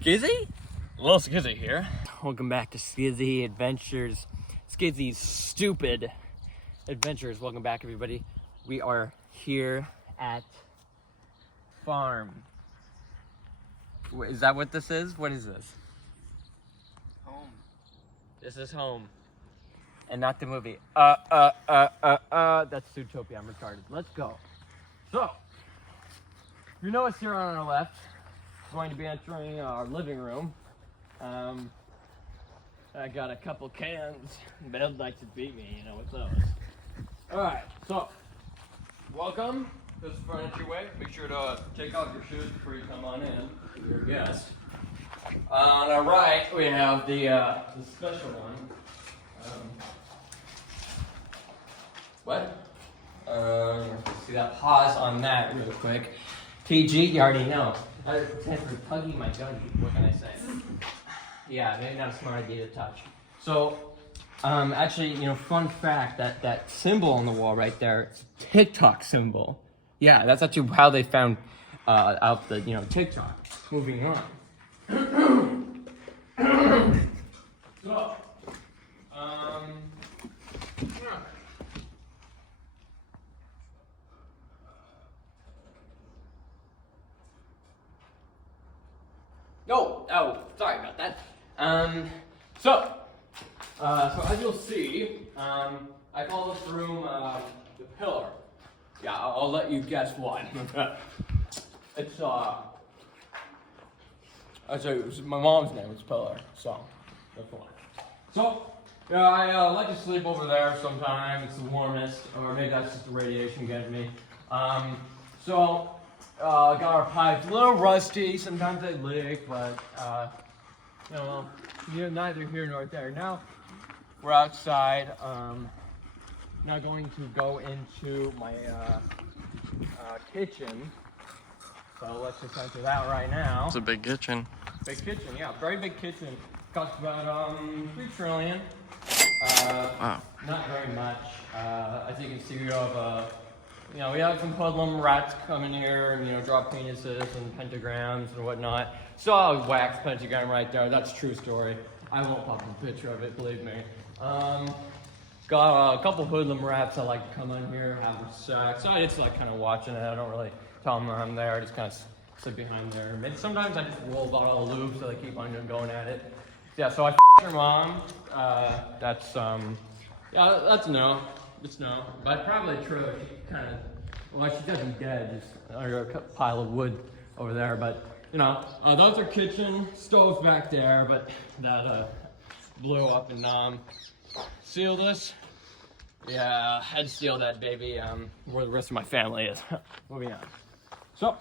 Skizzy? Little Skizzy here. Welcome back to Skizzy Adventures. Skizzy's Stupid Adventures. Welcome back, everybody. We are here at Farm. Is that what this is? What is this? Home. This is home. And not the movie. That's Zootopia. I'm retarded. Let's go. So, you know what's here on our left. Going to be entering our living room. I got a couple cans. Bud likes to beat me, you know, with those. Alright, so, welcome. This is front entryway. Make sure to take off your shoes before you come on in. You're a guest. On our right, we have the special one. What? See that pause on that real quick. PG, you already know. I pretend for tugging my gun. What can I say? Yeah, maybe not a smart idea to touch. So, actually, you know, fun fact, that symbol on the wall right there, it's a TikTok symbol. Yeah, that's actually how they found out the, you know, TikTok. Moving on. So, Oh, sorry about that. So as you'll see, I call this room the pillar. Yeah, I'll let you guess what. It's my mom's name is Pillar, so that's why. So, yeah, I like to sleep over there sometimes. It's the warmest, or maybe that's just the radiation getting me. Got our pipes a little rusty. Sometimes they leak, but you know, neither here nor there. Now we're outside. Now going to go into my kitchen. So let's just enter that right now. It's a big kitchen. Big kitchen, yeah, very big kitchen. Costs about 3 trillion. Wow. Not very much. As you can see, we have you know, we have some hoodlum rats come in here and, you know, draw penises and pentagrams and whatnot. So a wax pentagram right there. That's a true story. I won't pop a picture of it, believe me. Got a couple hoodlum rats that like to come in here, have sex. I just like kind of watching it. I don't really tell them I'm there. I just kind of sit behind there. Maybe sometimes I just roll about all the loops so they keep on going at it. Yeah, so I f***ed her mom. That's yeah, that's no. It's no, but probably true. She kind of, well, she doesn't dead, just under a pile of wood over there. But you know, those are kitchen stoves back there. But that blew up and seal this. Yeah, I had to steal that baby. Where the rest of my family is. Moving on. So,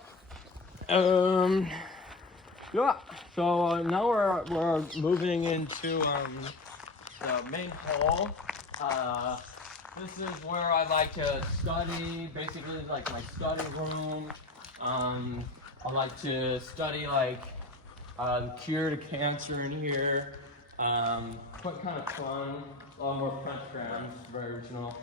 yeah. So now we're moving into the main hall. This is where I like to study, basically like my study room. I like to study like the cure to cancer in here. Quite kind of fun, a lot more pentagrams, very original.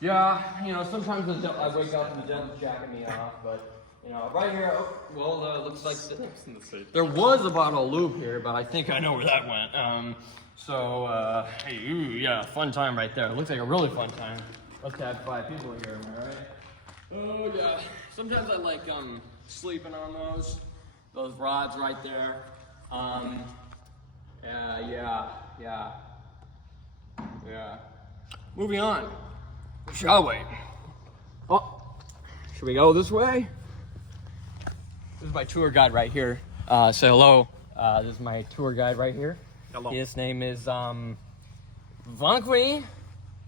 Yeah, you know, sometimes I wake up and the devil's jacking me off, but you know, right here, looks like there was a bottle of lube here, but I think I know where that went. Hey, yeah, fun time right there. It looks like a really fun time. Let's have 5 people here, am I right? Oh, yeah. Sometimes I like, sleeping on those rods right there. Yeah. Moving on, shall we? Oh, should we go this way? This is my tour guide right here. Say hello. This is my tour guide right here. Hello. His name is Vanqui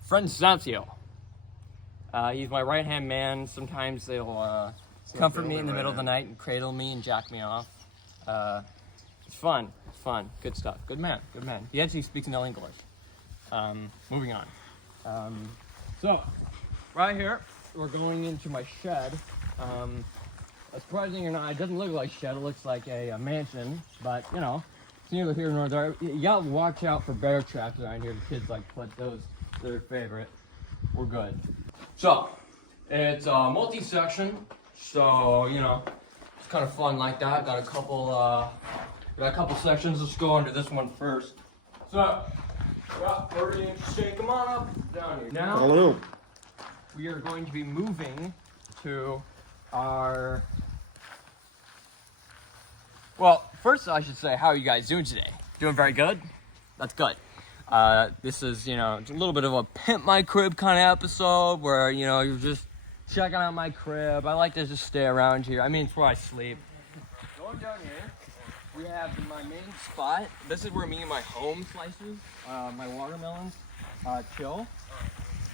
Francesio. He's my right-hand man. Sometimes they'll comfort me in the middle of the night and cradle me and jack me off. It's fun. Good stuff. Good man. He actually speaks no English. Moving on. So, right here, we're going into my shed. Surprising or not, it doesn't look like a shed. It looks like a mansion, but, you know, it's neither here nor there. You gotta watch out for bear traps around here. The kids like to put those, their favorite. We're good. So, it's multi-section, so, you know, kind of fun like that. Got a couple sections. Let's go into this one first. So, pretty interesting. Come on up down here. Now, Hello. we are going to be moving to our. Well, first I should say, how are you guys doing today? Doing very good? That's good. This is, it's a little bit of a pimp my crib kind of episode where, you're just checking out my crib. I like to just stay around here. I mean, it's where I sleep. Going down here, we have my main spot. This is where me and my home slices, my watermelons, chill.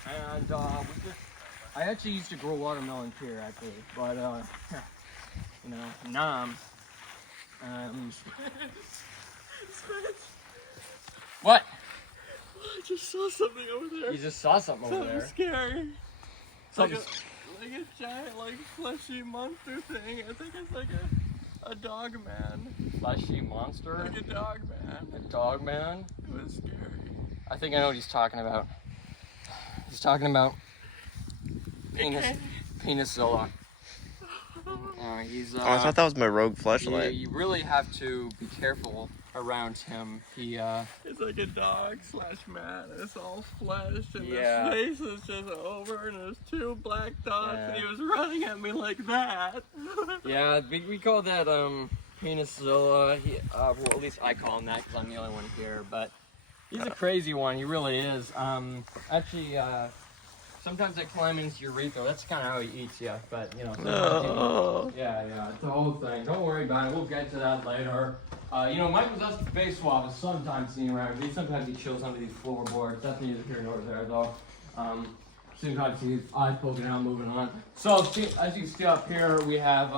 And I actually used to grow watermelons here, actually. But, what? I just saw something over there. You just saw something over Something there. scary. Something Like a giant, fleshy monster thing. I think it's like a dog man. fleshy monster. Like a dog man. A dog man. It was scary. I think I know what he's talking about. He's talking about Peniszilla. He's Oh, I thought that was my rogue yeah, fleshlight. you really have to be careful around him. It's like a dog / man. It's all flesh and Yeah. his face is just over and there's 2 black dots Yeah. and he was running at me like that. Yeah, we call that Peniszilla. Well, at least I call him that because I'm the only one here. But he's a crazy one. He really is. Actually, sometimes I climb into your urethra. That's kind of how he eats you. But No. yeah, it's the whole thing. Don't worry about it. We'll get to that later. My possessive face swab is sometimes seen around here. Sometimes he chills under these floorboards. That's neither here nor there, though. Sometimes see his eyes poking out, moving on. So, as you can see up here, we have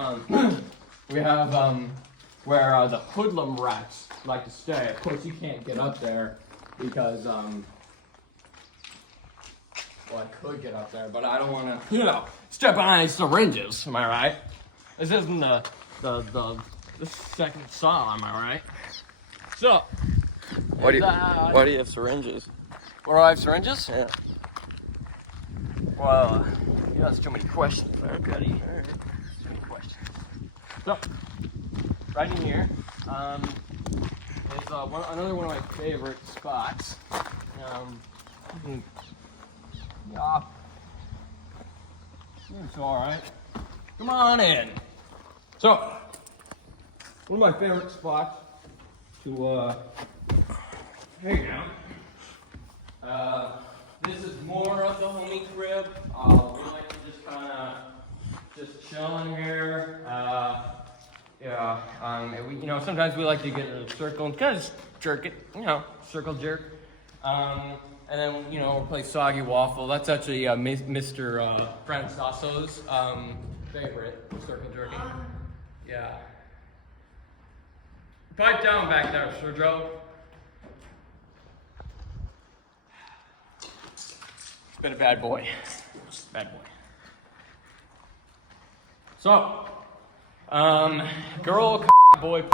where the hoodlum rats like to stay. Of course, you can't get up there because well, I could get up there, but I don't want to, step on any syringes. Am I right? This isn't the second saw. Am I right? So, Why do you have syringes? What do I have syringes? Yeah. Well, that's too many questions, man, buddy. Too many questions. So, right in here is another one of my favorite spots. Yeah. It's alright. Come on in. So, one of my favorite spots to hang out. This is more of the homie crib. We like to just kind of just chill in here. And sometimes we like to get in a circle and kind of just jerk it, circle jerk. And then, we'll play Soggy Waffle. That's actually Mr. Francesco's favorite, circle jerking. Yeah. Pipe down back there, Sir Joe. It's been a bad boy. Bad boy. So, girl, boy,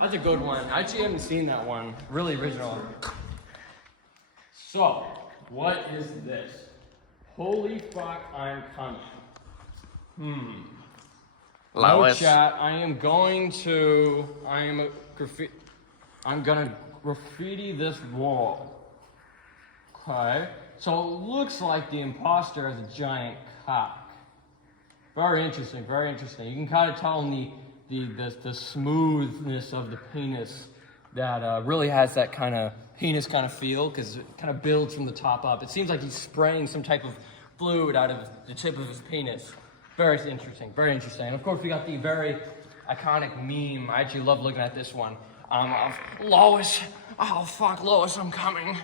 that's a good one. I actually haven't seen that one. Really original. So, what is this? Holy fuck, I'm coming. Lois. No chat, I'm gonna graffiti this wall. Okay, so it looks like the imposter has a giant cock. Very interesting, very interesting. You can kind of tell in the smoothness of the penis that really has that kind of penis kind of feel, because it kind of builds from the top up. It seems like he's spraying some type of fluid out of the tip of his penis. Very interesting, very interesting. And of course, we got the very iconic meme. I actually love looking at this one. Of Lois. Oh, fuck, Lois, I'm coming.